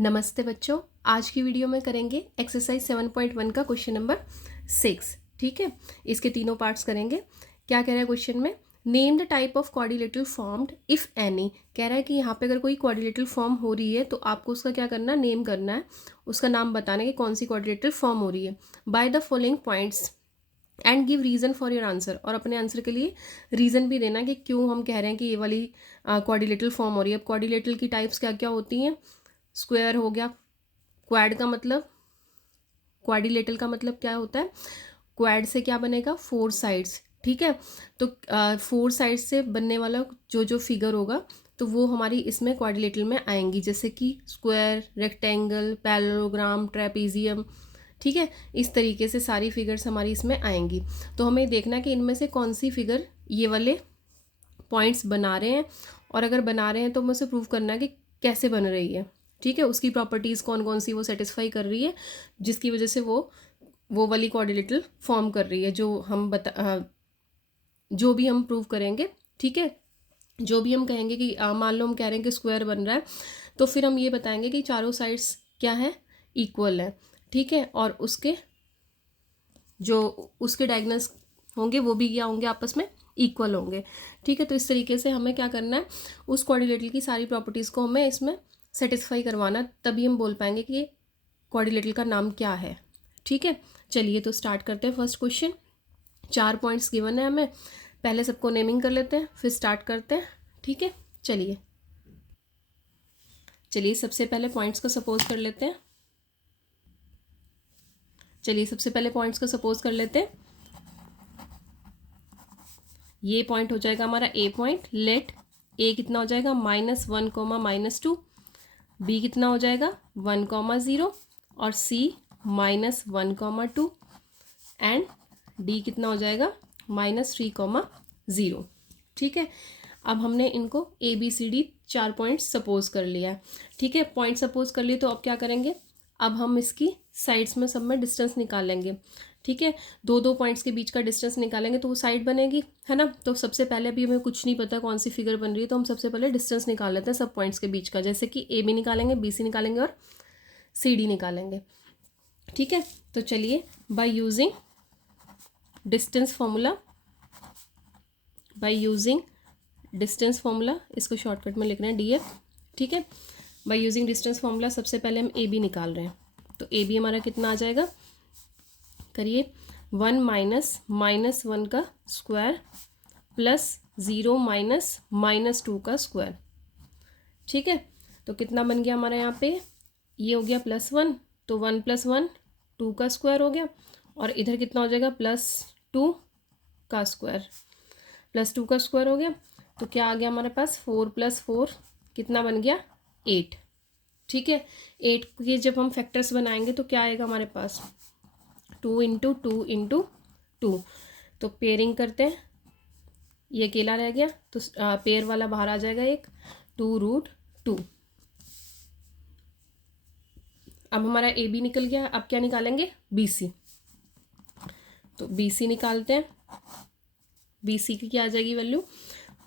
नमस्ते बच्चों। आज की वीडियो में करेंगे एक्सरसाइज 7.1 का क्वेश्चन नंबर 6। ठीक है, इसके तीनों पार्ट्स करेंगे। क्या कह रहा है क्वेश्चन में? Name the type of quadrilateral formed if any. कह रहा है कि यहाँ पे अगर कोई क्वाड्रिलेटरल फॉर्म हो रही है तो आपको उसका क्या करना है, नेम करना है, उसका नाम बताना है कि कौन सी क्वाड्रिलेटरल फॉर्म हो रही है। By the following points and give reason for your answer. और अपने आंसर के लिए रीज़न भी देना कि क्यों हम कह रहे हैं कि ये वाली क्वाड्रिलेटरल फॉर्म हो रही है। अब क्वाड्रिलेटरल की टाइप्स क्या क्या होती हैं? स्क्वायर हो गया, क्वाड का मतलब, क्वाड्रिलेटरल का मतलब क्या होता है? क्वाड से क्या बनेगा? 4 साइड्स। ठीक है, तो 4 साइड्स से बनने वाला जो जो फिगर होगा तो वो हमारी इसमें क्वाड्रिलेटरल में आएंगी, जैसे कि स्क्वायर, रेक्टेंगल, पैरेललोग्राम, ट्रेपीजियम। ठीक है, इस तरीके से सारी फिगर्स हमारी इसमें आएंगी। तो हमें देखना है कि इनमें से कौन सी फिगर ये वाले पॉइंट्स बना रहे हैं, और अगर बना रहे हैं तो हमें उसे प्रूव करना है कि कैसे बन रही है। ठीक है, उसकी प्रॉपर्टीज़ कौन कौन सी वो सेटिस्फाई कर रही है, जिसकी वजह से वो वाली क्वाड्रिलेटरल फॉर्म कर रही है, जो भी हम प्रूव करेंगे। ठीक है, जो भी हम कहेंगे कि मान लो हम कह रहे हैं कि स्क्वायर बन रहा है, तो फिर हम ये बताएंगे कि चारों साइड्स क्या है, इक्वल है। ठीक है, और जो उसके डायगोनल्स होंगे वो भी क्या होंगे, आपस में इक्वल होंगे। ठीक है, तो इस तरीके से हमें क्या करना है, उस क्वाड्रिलेटरल की सारी प्रॉपर्टीज़ को हमें इसमें सेटिस्फाई करवाना, तभी हम बोल पाएंगे कि ये क्वाड्रिलेटरल का नाम क्या है। ठीक है, चलिए तो स्टार्ट करते हैं। फर्स्ट क्वेश्चन, 4 पॉइंट्स गिवन है हमें, पहले सबको नेमिंग कर लेते हैं फिर स्टार्ट करते हैं। ठीक है, चलिए सबसे पहले पॉइंट्स को सपोज कर लेते हैं। ये पॉइंट हो जाएगा हमारा ए पॉइंट। लेट ए कितना हो जाएगा, -1, -2। बी कितना हो जाएगा, 1, 0। और सी -1, 2। एंड डी कितना हो जाएगा, -3, 0। ठीक है, अब हमने इनको A B C D 4 points suppose कर लिया है। ठीक है, पॉइंट सपोज कर लिए, तो अब क्या करेंगे, अब हम इसकी साइड्स में सब में डिस्टेंस निकालेंगे। ठीक है, 2 पॉइंट्स के बीच का डिस्टेंस निकालेंगे तो वो साइड बनेगी, है ना। तो सबसे पहले अभी हमें कुछ नहीं पता कौन सी फिगर बन रही है, तो हम सबसे पहले डिस्टेंस निकाल लेते हैं सब पॉइंट्स के बीच का, जैसे कि ए बी निकालेंगे, बी सी निकालेंगे और सी डी निकालेंगे। ठीक है, तो चलिए बाय यूजिंग डिस्टेंस फॉर्मूला, इसको शॉर्टकट में लिखना है DF। ठीक है, बाय यूजिंग डिस्टेंस फॉर्मूला सबसे पहले हम ए बी निकाल रहे हैं। तो ए बी हमारा कितना आ जाएगा, करिए, 1 -1 का स्क्वायर प्लस 0 -2 का स्क्वायर। ठीक है, तो कितना बन गया हमारा यहाँ पे, ये हो गया +1, तो 1 + 1 2 का स्क्वायर हो गया, और इधर कितना हो जाएगा, +2 का स्क्वायर, +2 का स्क्वायर हो गया। तो क्या आ गया हमारे पास, 4 + 4 कितना बन गया, 8। ठीक है, 8 के जब हम फैक्टर्स बनाएंगे तो क्या आएगा हमारे पास, 2 × 2 × 2। तो पेयरिंग करते हैं, ये अकेला रह गया तो पेयर वाला बाहर आ जाएगा एक, 2√2। अब हमारा ए बी निकल गया, अब क्या निकालेंगे, बी सी। तो बी सी निकालते हैं। बी सी की क्या आ जाएगी वैल्यू,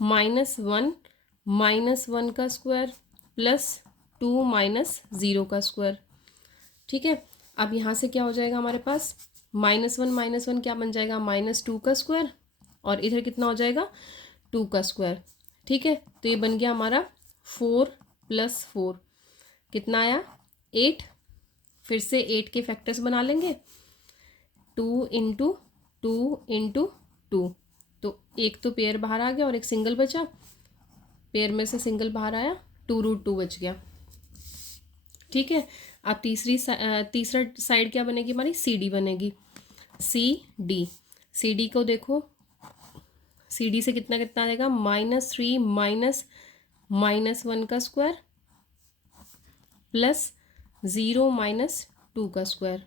-1 का स्क्वायर प्लस 2 -0 का स्क्वायर। ठीक है, अब यहाँ से क्या हो जाएगा हमारे पास, -1 क्या बन जाएगा, -2 का स्क्वायर, और इधर कितना हो जाएगा, 2 का स्क्वायर। ठीक है, तो ये बन गया हमारा 4 + 4 कितना आया, 8। फिर से 8 के फैक्टर्स बना लेंगे, 2 × 2 × 2। तो एक तो पेयर बाहर आ गया और एक सिंगल बचा, पेयर में से सिंगल बाहर आया, 2√2 बच गया। ठीक है, अब तीसरा साइड क्या बनेगी हमारी, सी डी बनेगी। सी डी को देखो, सी डी से कितना कितना आएगा, -3 -1 का स्क्वायर प्लस 0 -2 का स्क्वायर।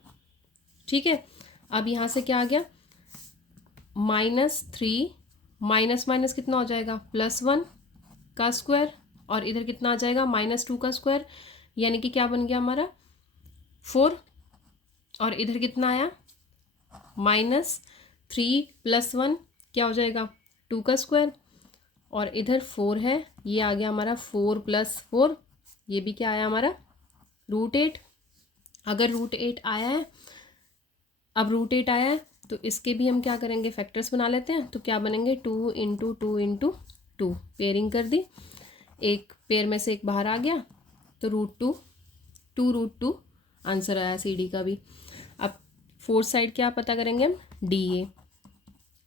ठीक है, अब यहाँ से क्या आ गया, -3 माइनस कितना हो जाएगा, +1 का स्क्वायर, और इधर कितना आ जाएगा, -2 का स्क्वायर, यानी कि क्या बन गया हमारा 4। और इधर कितना आया, -3 + 1 क्या हो जाएगा, 2 का स्क्वायर, और इधर 4 है, ये आ गया हमारा 4 + 4, ये भी क्या आया हमारा √8। अगर √8 आया है, अब √8 आया है तो इसके भी हम क्या करेंगे, फैक्टर्स बना लेते हैं। तो क्या बनेंगे, 2 इंटू 2 इंटू 2, पेयरिंग कर दी, एक पेयर में से एक बाहर आ गया तो √2, 2√2 आंसर आया CD का भी। अब फोर्थ साइड क्या पता करेंगे हम, DA।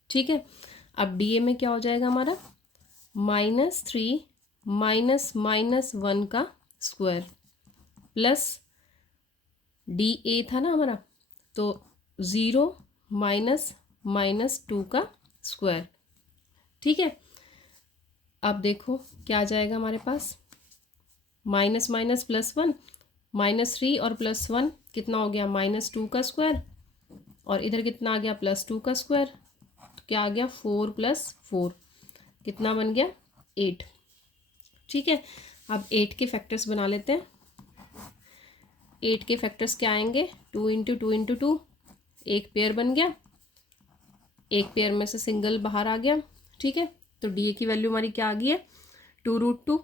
ठीक है, अब DA में क्या हो जाएगा हमारा, -3 -1 का स्क्वायर प्लस DA था ना हमारा, तो 0 -2 का स्क्वायर। ठीक है, अब देखो क्या आ जाएगा हमारे पास, माइनस माइनस +1, -3 और +1 कितना हो गया, -2 का स्क्वायर, और इधर कितना आ गया, +2 का स्क्वायर। तो क्या आ गया, 4 + 4 कितना बन गया, 8। ठीक है, अब 8 के फैक्टर्स बना लेते हैं। 8 के फैक्टर्स क्या आएंगे, 2 इंटू 2 इंटू 2, एक पेयर बन गया, एक पेयर में से सिंगल बाहर आ गया। ठीक है, तो DA की वैल्यू हमारी क्या आ गई है, 2√2।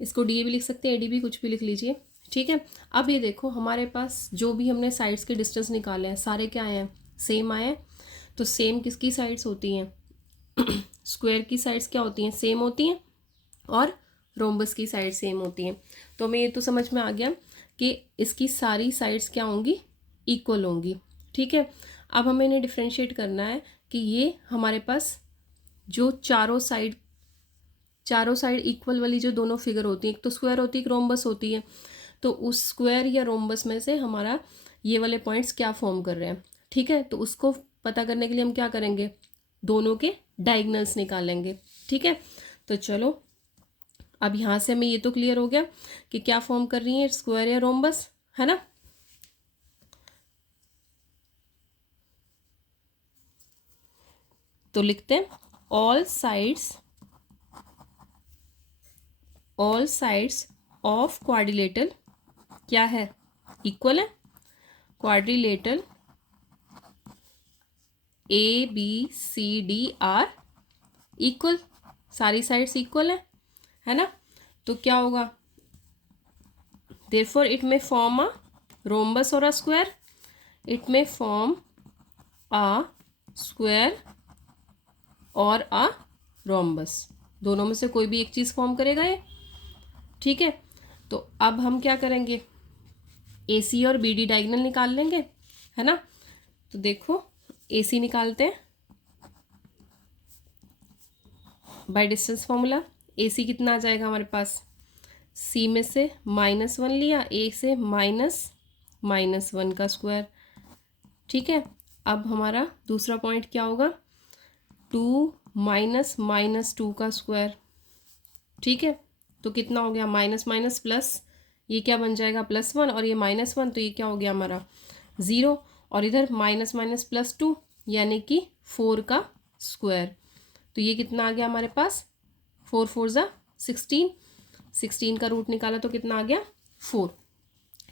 इसको DA भी लिख सकते हैं, AD भी, कुछ भी लिख लीजिए। ठीक है, अब ये देखो हमारे पास जो भी हमने साइड्स के डिस्टेंस निकाले हैं सारे क्या आए हैं, सेम आए हैं। तो सेम किसकी साइड्स होती हैं, स्क्वायर की साइड्स क्या होती हैं, सेम होती हैं, और रोम्बस की साइड सेम होती हैं। तो हमें ये तो समझ में आ गया कि इसकी सारी साइड्स क्या होंगी, इक्वल होंगी। ठीक है, अब हमें इन्हें डिफ्रेंशिएट करना है कि ये हमारे पास जो चारों साइड इक्वल वाली जो दोनों फिगर होती हैं, एक तो स्क्वायर होती है, एक रोम्बस होती है, तो उस स्क्वायर या रोम्बस में से हमारा ये वाले पॉइंट्स क्या फॉर्म कर रहे हैं। ठीक है, तो उसको पता करने के लिए हम क्या करेंगे, दोनों के डायगोनल्स निकालेंगे। ठीक है, तो चलो अब यहाँ से हमें ये तो क्लियर हो गया कि क्या फॉर्म कर रही है, स्क्वायर या रोम्बस, है ना। तो लिखते हैं ऑल साइड्स ऑफ क्वाड्रिलेटरल क्या है, इक्वल है। क्वाड्रिलेटरल ABCD आर इक्वल, सारी साइड्स इक्वल है ना। तो क्या होगा, देयरफॉर इट में फॉर्म अ रोम्बस और अ स्क्वायर, इट में फॉर्म अ स्क्वायर और अ रोम्बस, दोनों में से कोई भी एक चीज़ फॉर्म करेगा ये। ठीक है, तो अब हम क्या करेंगे, AC और BD डायगोनल निकाल लेंगे, है ना। तो देखो AC निकालते हैं बाय डिस्टेंस फॉर्मूला। AC कितना आ जाएगा हमारे पास, C में से -1 लिया, A से -1 का स्क्वायर। ठीक है, अब हमारा दूसरा पॉइंट क्या होगा, 2 -2 का स्क्वायर। ठीक है, तो कितना हो गया, माइनस माइनस प्लस, ये क्या बन जाएगा, +1, और ये -1, तो ये क्या हो गया हमारा 0, और इधर -+2 यानी कि 4 का स्क्वायर। तो ये कितना आ गया हमारे पास, 4 4 ज़ा 16, 16 का रूट निकाला तो कितना आ गया, 4।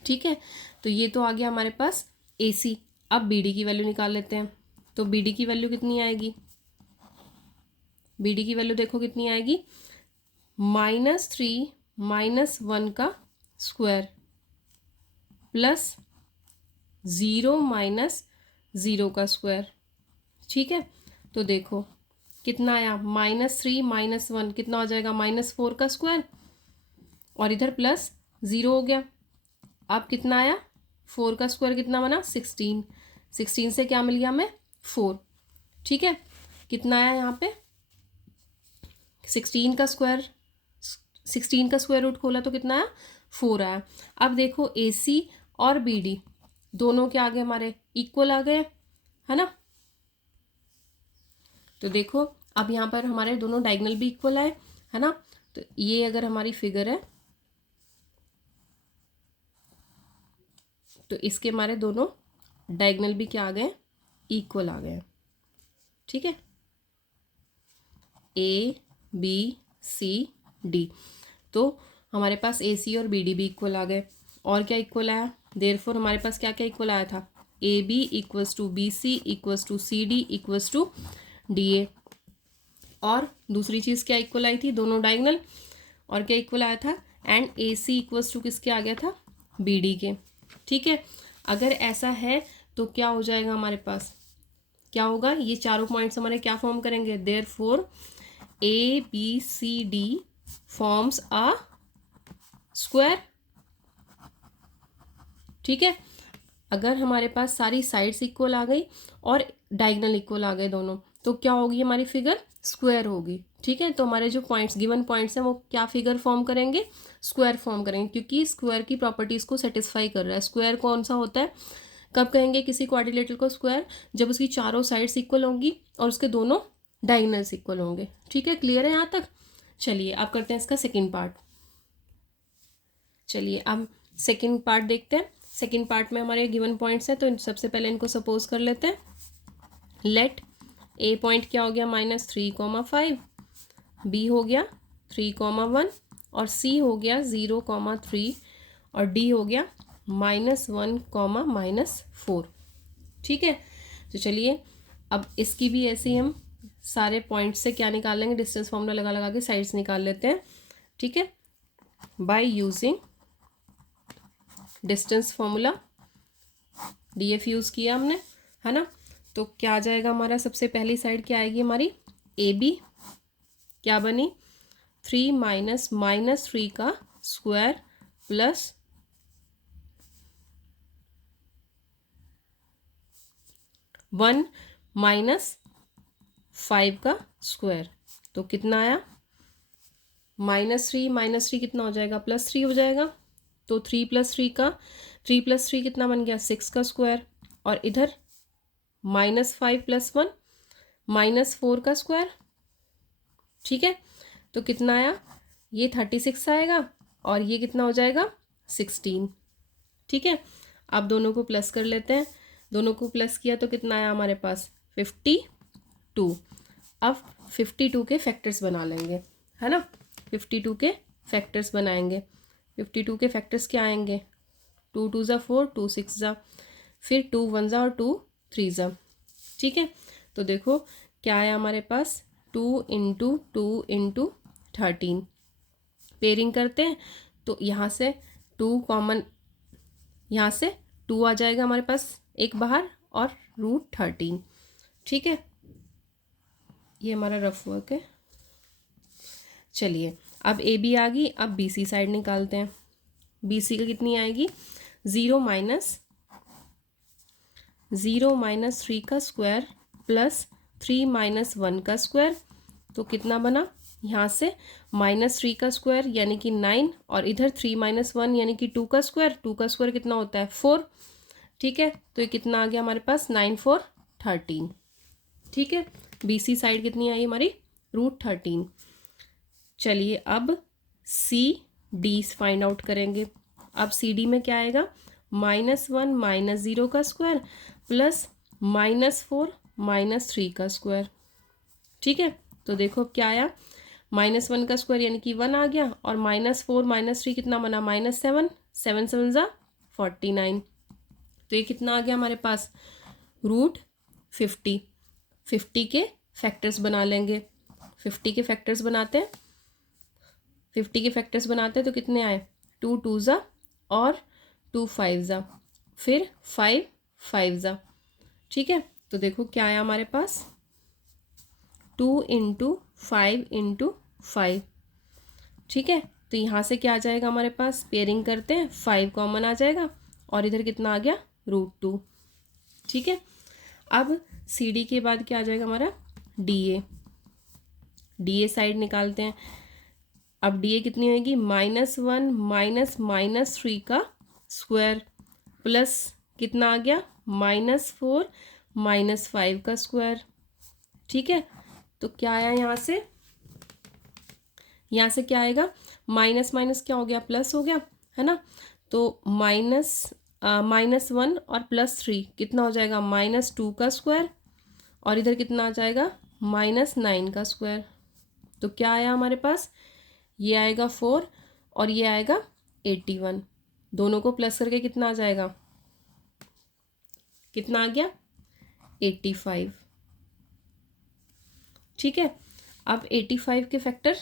ठीक है, तो ये तो आ गया हमारे पास AC। अब BD की वैल्यू निकाल लेते हैं। तो BD की वैल्यू कितनी आएगी, BD की वैल्यू देखो कितनी आएगी, -3 -1 का स्क्वायर प्लस 0 -0 का स्क्वायर। ठीक है, तो देखो कितना आया, -3 -1 कितना हो जाएगा, -4 का स्क्वायर, और इधर +0 हो गया। अब कितना आया, 4 का स्क्वायर कितना बना, 16, 16 से क्या मिल गया हमें, 4। ठीक है, कितना आया यहाँ पे, 16 का स्क्वायर रूट खोला तो कितना आया, 4 आया। अब देखो AC और BD दोनों क्या आ गए हमारे, इक्वल आ गए, है ना। तो देखो अब यहाँ पर हमारे दोनों डायगोनल भी इक्वल आए, है ना। तो ये अगर हमारी फिगर है तो इसके हमारे दोनों डायगोनल भी क्या आ गए, इक्वल आ गए। ठीक है, ABCD, तो हमारे पास AC और BD भी इक्वल आ गए। और क्या इक्वल आया, देयरफॉर हमारे पास क्या क्या इक्वल आया था, AB = BC = CD = DA। और दूसरी चीज़ क्या इक्वल आई थी, दोनों डायगोनल। और क्या इक्वल आया था, एंड AC = किसके आ गया था, BD के, ठीक है। अगर ऐसा है तो क्या हो जाएगा हमारे पास, क्या होगा, ये चारों पॉइंट्स हमारे क्या फॉर्म करेंगे, therefore ABCD forms a square, ठीक है। अगर हमारे पास सारी साइड्स इक्वल आ गई और डायगोनल इक्वल आ गए दोनों, तो क्या होगी हमारी फिगर, स्क्वायर होगी, ठीक है। तो हमारे जो पॉइंट्स, गिवन पॉइंट्स हैं, वो क्या फिगर फॉर्म करेंगे, स्क्वायर फॉर्म करेंगे, क्योंकि स्क्वायर की प्रॉपर्टीज को सेटिस्फाई कर रहा है। स्क्वायर कौन सा होता है, कब कहेंगे किसी क्वाड्रिलेटरल को स्क्वायर, जब उसकी चारों साइड्स इक्वल होंगी और उसके दोनों डायगोनल्स इक्वल होंगे, ठीक है। क्लियर है यहाँ तक। चलिए अब करते हैं इसका सेकेंड पार्ट। चलिए अब सेकेंड पार्ट देखते हैं। सेकेंड पार्ट में हमारे गिवन पॉइंट्स हैं, तो सबसे पहले इनको सपोज कर लेते हैं। लेट ए पॉइंट क्या हो गया, -3,5, बी हो गया 3,1 और सी हो गया 0,3 और डी हो गया -1,-4, ठीक है। तो चलिए अब इसकी भी ऐसे ही हम सारे पॉइंट्स से क्या निकाल लेंगे, डिस्टेंस फॉर्मूला लगा लगा के साइड्स निकाल लेते हैं, ठीक है, by using distance formula. DF use किया हमने, है ना। तो क्या आ जाएगा हमारा, सबसे पहली साइड क्या आएगी हमारी, AB, क्या बनी 3 माइनस -3 का स्क्वायर प्लस 1 -5 का स्क्वायर, तो कितना आया, -3 कितना हो जाएगा, +3 हो जाएगा। तो 3 + 3 का 3 + 3 कितना बन गया, 6 का स्क्वायर, और इधर -5 + 1 -4 का स्क्वायर, ठीक है। तो कितना आया, ये 36 आएगा और ये कितना हो जाएगा, 16, ठीक है। अब दोनों को प्लस कर लेते हैं, दोनों को प्लस किया तो कितना आया हमारे पास, 52। अब 52 के फैक्टर्स बना लेंगे, है ना। 52 के फैक्टर्स बनाएंगे। 52 के फैक्टर्स क्या आएंगे, 2 2 ज़ा 4, 2 6 ज़ा, फिर 2 1 ज़ा और 2 3 ज़ा, ठीक है। तो देखो क्या आया हमारे पास, 2 × 2 × 13, पेयरिंग करते हैं तो यहाँ से 2 कॉमन, यहाँ से 2 आ जाएगा हमारे पास एक बाहर और √13, ठीक है। ये हमारा रफ वर्क है। चलिए अब AB आ गई, अब BC साइड निकालते हैं। BC का कितनी आएगी, 0 - 3 का स्क्वायर प्लस 3 - 1 का स्क्वायर, तो कितना बना, यहाँ से -3 का स्क्वायर यानी कि 9 और इधर 3 - 1 यानी कि 2 का स्क्वायर, 2 का स्क्वायर कितना होता है, 4, ठीक है। तो ये कितना आ गया हमारे पास, 9 4 13, ठीक है। BC साइड कितनी आई हमारी, √13। चलिए अब CD फाइंड आउट करेंगे। अब CD में क्या आएगा, -1 - 0 का स्क्वायर प्लस -4 - 3 का स्क्वायर, ठीक है। तो देखो क्या आया, -1 का स्क्वायर यानी कि 1 आ गया और -4 - 3 कितना बना, -7, 7 7 ज़ा 49, तो ये कितना आ गया हमारे पास, √50। 50 के फैक्टर्स बना लेंगे। 50 के फैक्टर्स बनाते हैं, 50 के फैक्टर्स बनाते हैं तो कितने आए, 2 2 ज़ा और 2 5 ज़ा, फिर 5 5 ज़ा, ठीक है। तो देखो क्या आया हमारे पास, 2 × 5 × 5, ठीक है। तो यहाँ से क्या आ जाएगा हमारे पास, पेयरिंग करते हैं, 5 कॉमन आ जाएगा और इधर कितना आ गया, √2, ठीक है। अब CD के बाद क्या आ जाएगा हमारा, DA साइड निकालते हैं। अब DA कितनी होगी, -1 - -3 का स्क्वायर प्लस कितना आ गया, -4 - 5 का स्क्वायर, ठीक है। तो क्या आया यहाँ से, यहाँ से क्या आएगा, माइनस माइनस क्या हो गया, प्लस हो गया, है ना। तो -1 और +3 कितना हो जाएगा, -2 का स्क्वायर और इधर कितना आ जाएगा, -9 का स्क्वायर। तो क्या आया हमारे पास, ये आएगा 4 और ये आएगा 81, दोनों को प्लस करके कितना आ जाएगा, कितना आ गया, 85, ठीक है। अब 85 के फैक्टर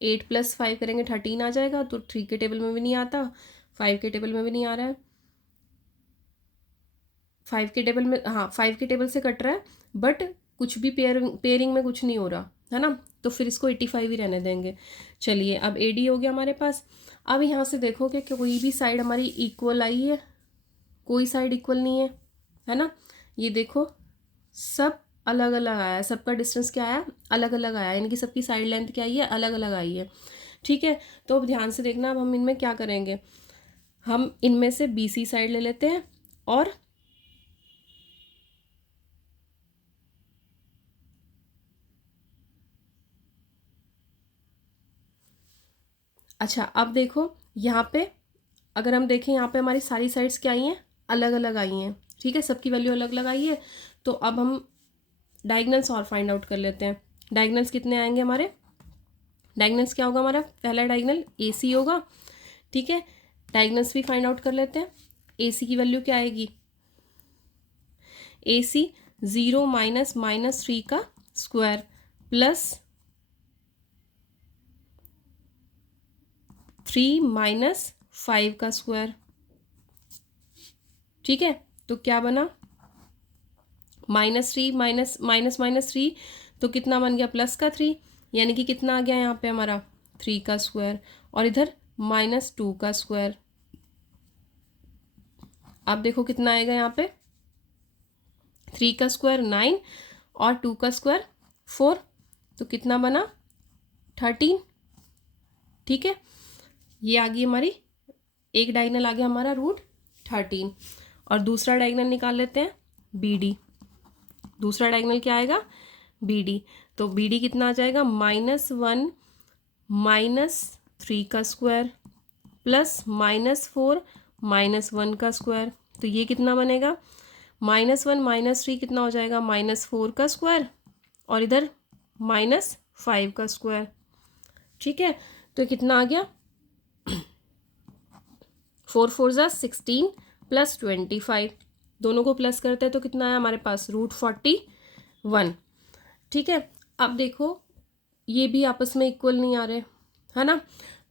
8 + 5 करेंगे 13 आ जाएगा, तो 3 के टेबल में भी नहीं आता, 5 के टेबल में भी नहीं आ रहा है, 5 के टेबल में, हाँ 5 के टेबल से कट रहा है, बट कुछ भी पेयरिंग में कुछ नहीं हो रहा है ना, तो फिर इसको 85 ही रहने देंगे। चलिए अब AD हो गया हमारे पास। अब यहाँ से देखो कि कोई भी साइड हमारी इक्वल आई है, कोई साइड इक्वल नहीं है ना। ये देखो सब अलग अलग आया है, सबका डिस्टेंस क्या आया, अलग अलग आया, यानी कि सबकी साइड लेंथ क्या आई है, अलग अलग आई है। ठीक है, तो अब ध्यान से देखना, अब हम इनमें क्या करेंगे, हम इनमें से BC साइड ले लेते हैं और अच्छा अब देखो यहाँ पे, अगर हम देखें यहाँ पे हमारी सारी साइड्स क्या आई हैं, अलग अलग आई हैं। ठीक है, सबकी वैल्यू अलग अलग आई है। तो अब हम डायगनल्स और फाइंड आउट कर लेते हैं। डायगनल्स कितने आएंगे हमारे, डायगनल्स क्या होगा हमारा, पहला डायगनल AC होगा। ठीक है, डायगनल्स भी फाइंड आउट कर लेते हैं। AC की वैल्यू क्या आएगी, AC 0 माइनस -3 का स्क्वायर प्लस 3 माइनस 5 का स्क्वायर। ठीक है, तो क्या बना, -3 माइनस -3, तो कितना बन गया, +3, यानी कि कितना आ गया यहाँ पे हमारा 3 का स्क्वायर, और इधर -2 का स्क्वायर। अब देखो कितना आएगा यहाँ पे, 3 का स्क्वायर 9 और 2 का स्क्वायर 4, तो कितना बना 13। ठीक है, ये आ गई हमारी, एक डायगोनल आ गया हमारा √13, और दूसरा डायगोनल निकाल लेते हैं BD। दूसरा डायगोनल क्या आएगा, BD, तो BD कितना आ जाएगा, -1 -3 का स्क्वायर प्लस -4 -1 का स्क्वायर, तो ये कितना बनेगा, -1 -3 कितना हो जाएगा, -4 का स्क्वायर, और इधर -5 का स्क्वायर। ठीक है, तो कितना आ गया, 4 4 ज़ा 16 प्लस 25, दोनों को प्लस करते हैं तो कितना आया हमारे पास, √41। ठीक है, अब देखो ये भी आपस में इक्वल नहीं आ रहे, है ना,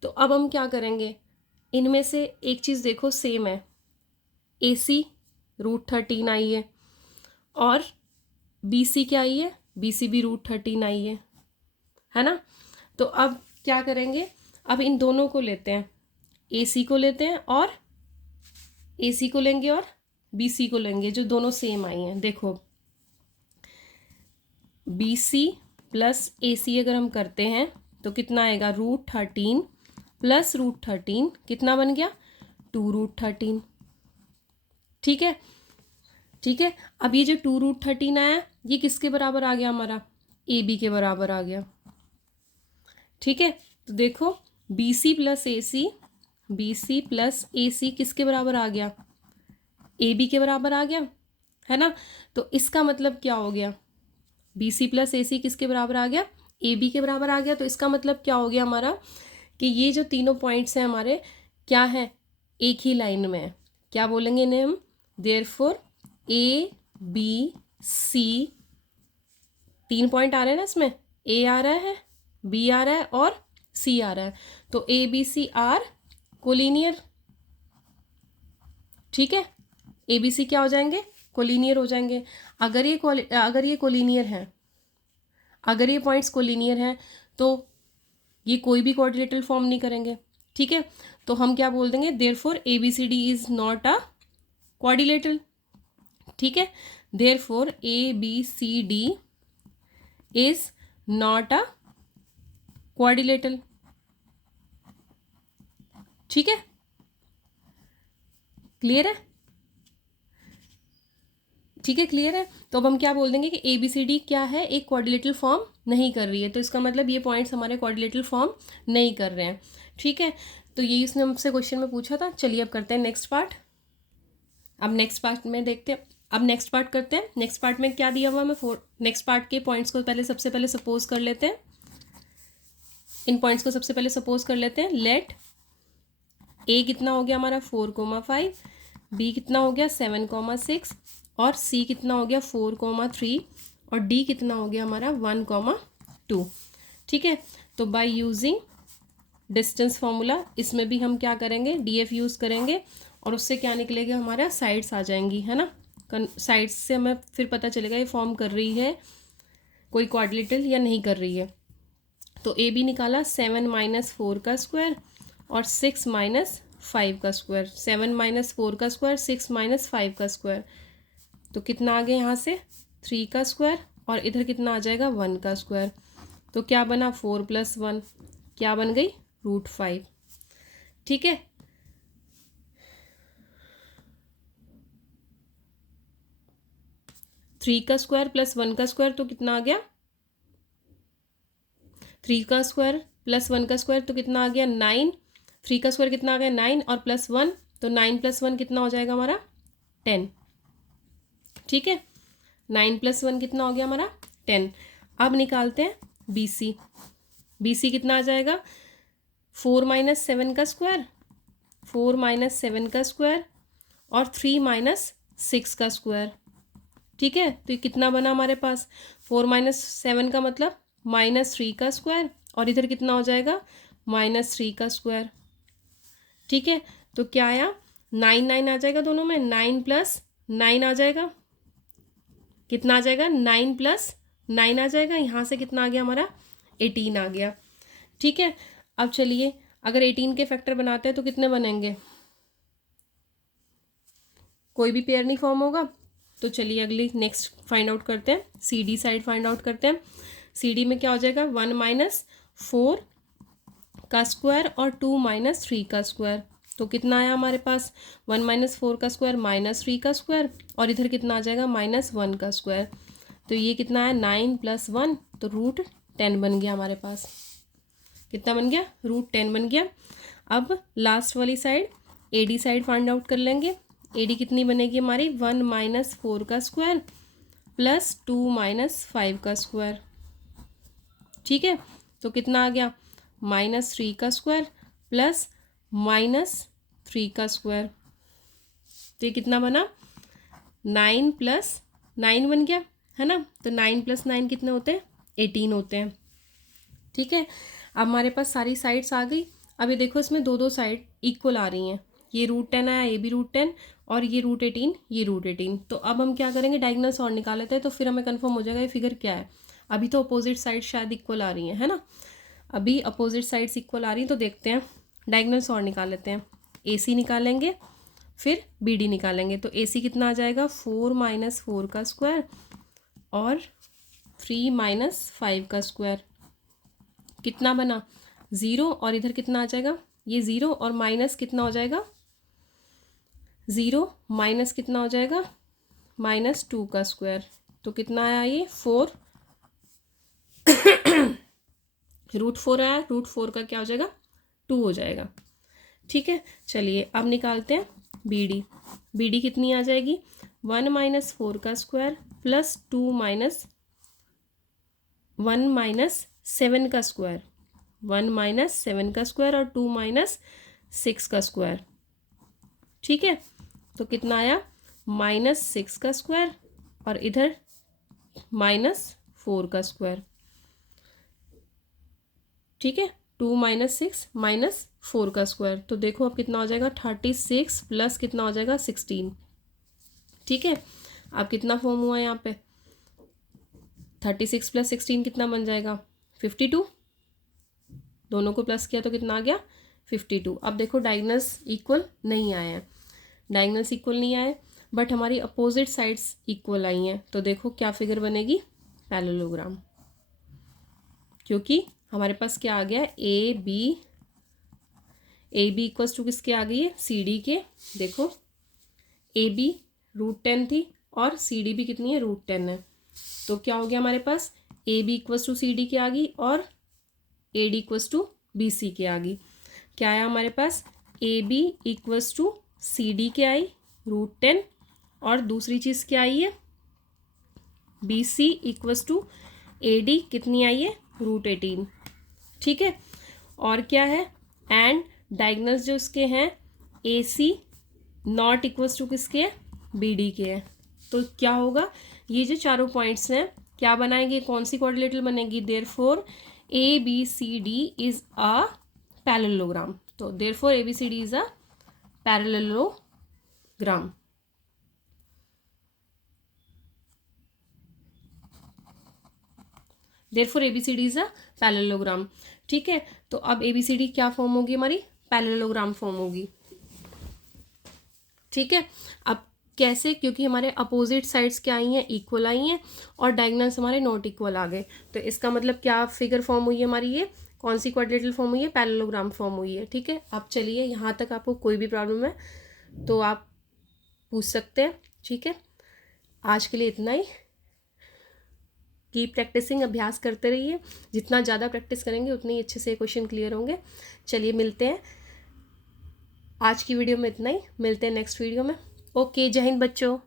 तो अब हम क्या करेंगे, इनमें से एक चीज़ देखो सेम है, AC √13 आई है, और BC क्या आई है, BC भी √13 आई है ना। तो अब क्या करेंगे, अब इन दोनों को लेते हैं, AC को लेते हैं और AC को लेंगे और BC को लेंगे, जो दोनों सेम आई हैं। देखो BC प्लस AC अगर हम करते हैं तो कितना आएगा, √13 प्लस √13 कितना बन गया, 2√13। ठीक है, ठीक है, अब ये जो 2√13 आया, ये किसके बराबर आ गया हमारा, AB के बराबर आ गया। ठीक है, तो देखो BC प्लस AC किसके बराबर आ गया, AB के बराबर आ गया, है ना। तो इसका मतलब क्या हो गया, BC प्लस AC किसके बराबर आ गया, AB के बराबर आ गया। तो इसका मतलब क्या हो गया हमारा, कि ये जो तीनों पॉइंट्स हैं हमारे क्या है, एक ही लाइन में है। क्या बोलेंगे इन्हें हम, देयरफॉर ABC, 3 पॉइंट आ रहे हैं ना इसमें, A आ रहा है, B आ रहा है और C आ रहा है, तो ABC आर कोलिनियर। ठीक है, ABC क्या हो जाएंगे, कोलिनियर हो जाएंगे। अगर ये कोलिनियर है, अगर ये पॉइंट्स कोलिनियर हैं तो ये कोई भी क्वाड्रिलेटरल फॉर्म नहीं करेंगे। ठीक है, तो हम क्या बोल देंगे, therefore ABCD is not a quadrilateral. ठीक है, therefore ABCD is not a quadrilateral. ठीक है, क्लियर है, ठीक है, क्लियर है। तो अब हम क्या बोल देंगे कि ABCD क्या है, एक क्वाड्रिलेटरल फॉर्म नहीं कर रही है, तो इसका मतलब ये पॉइंट्स हमारे क्वाड्रिलेटरल फॉर्म नहीं कर रहे हैं। ठीक है, तो ये इसने हमसे क्वेश्चन में पूछा था। चलिए अब करते हैं नेक्स्ट पार्ट। अब नेक्स्ट पार्ट में देखते हैं, अब नेक्स्ट पार्ट करते हैं। नेक्स्ट पार्ट में क्या दिया हुआ हमें, नेक्स्ट पार्ट के पॉइंट्स को सबसे पहले सपोज कर लेते हैं। इन पॉइंट्स को सबसे पहले सपोज कर लेते हैं। लेट A कितना हो गया हमारा 4,5, B कितना हो गया 7,6, और C कितना हो गया 4,3, और D कितना हो गया हमारा 1,2। ठीक है, तो बाय यूजिंग डिस्टेंस फॉर्मूला, इसमें भी हम क्या करेंगे, डीएफ यूज़ करेंगे और उससे क्या निकलेगा हमारा, साइड्स आ जाएंगी, है ना। साइड्स से हमें फिर पता चलेगा ये फॉर्म कर रही है कोई क्वाड्रिलेटरल या नहीं कर रही है। तो ए बी निकाला 7 - 4 का स्क्वायर और 6 - 5 का स्क्वायर, 7 - 4 का स्क्वायर, 6 - 5 का स्क्वायर, तो कितना आ गया यहाँ से 3 का स्क्वायर और इधर कितना आ जाएगा 1 का स्क्वायर। तो क्या बना 4 + 1 क्या बन गई √5। ठीक है, थ्री का स्क्वायर प्लस 1 का स्क्वायर तो कितना आ गया, 3 का स्क्वायर प्लस 1 का स्क्वायर तो कितना आ गया 9, 3 का स्क्वायर कितना आ गया 9 और +1 तो 9 + 1 कितना हो जाएगा हमारा 10। ठीक है, 9 + 1 कितना हो गया हमारा 10। अब निकालते हैं BC। BC कितना आ जाएगा 4 - 7 का स्क्वायर, 4 - 7 का स्क्वायर और 3 - 6 का स्क्वायर। ठीक है, तो ये कितना बना हमारे पास 4 - 7 का मतलब -3 का स्क्वायर और इधर कितना हो जाएगा -3 का स्क्वायर। ठीक है, तो क्या आया 9 9 आ जाएगा दोनों में, 9 + 9 आ जाएगा, कितना आ जाएगा 9 + 9 आ जाएगा, यहाँ से कितना आ गया हमारा 18 आ गया। ठीक है, अब चलिए अगर 18 के फैक्टर बनाते हैं तो कितने बनेंगे, कोई भी पेयर नहीं फॉर्म होगा। तो चलिए अगली नेक्स्ट फाइंड आउट करते हैं, CD साइड फाइंड आउट करते हैं। CD में क्या हो जाएगा 1 - 4 का स्क्वायर और 2 - 3 का स्क्वायर, तो कितना आया हमारे पास 1 - 4 का स्क्वायर -3 का स्क्वायर और इधर कितना आ जाएगा -1 का स्क्वायर। तो ये कितना है 9 + 1 तो √10 बन गया हमारे पास। कितना बन गया √10 बन गया। अब लास्ट वाली side AD side find out कर लेंगे। AD कितनी बनेगी हमारी 1 - 4 का स्क्वायर प्लस 2 - 5 का स्क्वायर। ठीक है, तो कितना आ गया -3 का स्क्वायर प्लस -3 का स्क्वायर, तो ये कितना बना 9 + 9 बन गया, है ना। तो 9 + 9 कितने होते हैं 18 होते हैं। ठीक है, अब हमारे पास सारी साइड्स आ गई। अभी देखो इसमें दो साइड इक्वल आ रही हैं, ये √10 आया, ये भी √10 और ये √18, ये √18। तो अब हम क्या करेंगे डायगोनल्स और निकाल लेते हैं, तो फिर हमें कंफर्म हो जाएगा ये फिगर क्या है। अभी तो अपोजिट साइड शायद इक्वल आ रही हैं, है ना, अभी अपोजिट साइड्स इक्वल आ रही हैं। तो देखते हैं डायगोनल्स और निकाल लेते हैं। AC निकालेंगे फिर BD निकालेंगे, तो AC कितना आ जाएगा 4 - 4 का स्क्वायर और 3 - 5 का स्क्वायर, कितना बना 0 और इधर कितना आ जाएगा ये 0 और माइनस कितना हो जाएगा 0 माइनस कितना हो जाएगा -2 का स्क्वायर, तो कितना आया ये 4 √4 आया, √4 का क्या हो जाएगा 2 हो जाएगा। ठीक है, चलिए अब निकालते हैं BD। BD कितनी आ जाएगी 1 - 4 का स्क्वायर प्लस 2 - 1 - 7 का स्क्वायर, 1 - 7 का स्क्वायर और 2 - 6 का स्क्वायर। ठीक है, तो कितना आया -6 का स्क्वायर और इधर -4 का स्क्वायर। ठीक है, 2 - 6 -4 का स्क्वायर, तो देखो अब कितना हो जाएगा 36 प्लस कितना हो जाएगा 16। ठीक है, अब कितना फॉर्म हुआ यहाँ पे 36 + 16 कितना बन जाएगा 52, दोनों को प्लस किया तो कितना आ गया 52। अब देखो डायगोनल्स इक्वल नहीं आए हैं, डायगोनल्स इक्वल नहीं आए बट हमारी अपोजिट साइड्स इक्वल आई हैं, तो देखो क्या फिगर बनेगी पैरेललोग्राम, क्योंकि हमारे पास क्या आ गया ए बी इक्वल्स टू किसके आ गई है CD के। देखो AB √10 थी और CD भी कितनी है √10 है, तो क्या हो गया हमारे पास AB इक्वल्स टू CD के आ गई और AD इक्वल्स टू BC के आ गई। क्या आया हमारे पास AB इक्वल्स टू CD के आई √10 और दूसरी चीज़ क्या आई है BC इक्वल्स टू AD कितनी आई है √18। ठीक है, और क्या है एंड डायगोनल्स जो इसके हैं AC नॉट इक्वल्स टू किसके है BD के हैं। तो क्या होगा ये जो चारों पॉइंट्स हैं क्या बनाएंगे, कौन सी क्वाड्रिलेटरल बनेगी, therefore ABCD is a parallelogram. तो therefore ABCD is a parallelogram. Therefore ABCD is a parallelogram. ठीक है, तो अब ABCD क्या फॉर्म होगी हमारी, पैरेललोग्राम फॉर्म होगी। ठीक है, अब कैसे, क्योंकि हमारे अपोजिट साइड्स क्या आई हैं, इक्वल आई हैं, और डायगोनल्स हमारे नॉट इक्वल आ गए। तो इसका मतलब क्या फिगर फॉर्म हुई है हमारी, ये कौन सी क्वाड्रिलेटरल फॉर्म हुई है, पैरेललोग्राम फॉर्म हुई है। ठीक है, अब चलिए यहाँ तक आपको कोई भी प्रॉब्लम है तो आप पूछ सकते हैं। ठीक है, आज के लिए इतना ही। की प्रैक्टिसिंग, अभ्यास करते रहिए, जितना ज़्यादा प्रैक्टिस करेंगे उतने ही अच्छे से क्वेश्चन क्लियर होंगे। चलिए मिलते हैं, आज की वीडियो में इतना ही, मिलते हैं नेक्स्ट वीडियो में। ओके, जय हिंद बच्चों।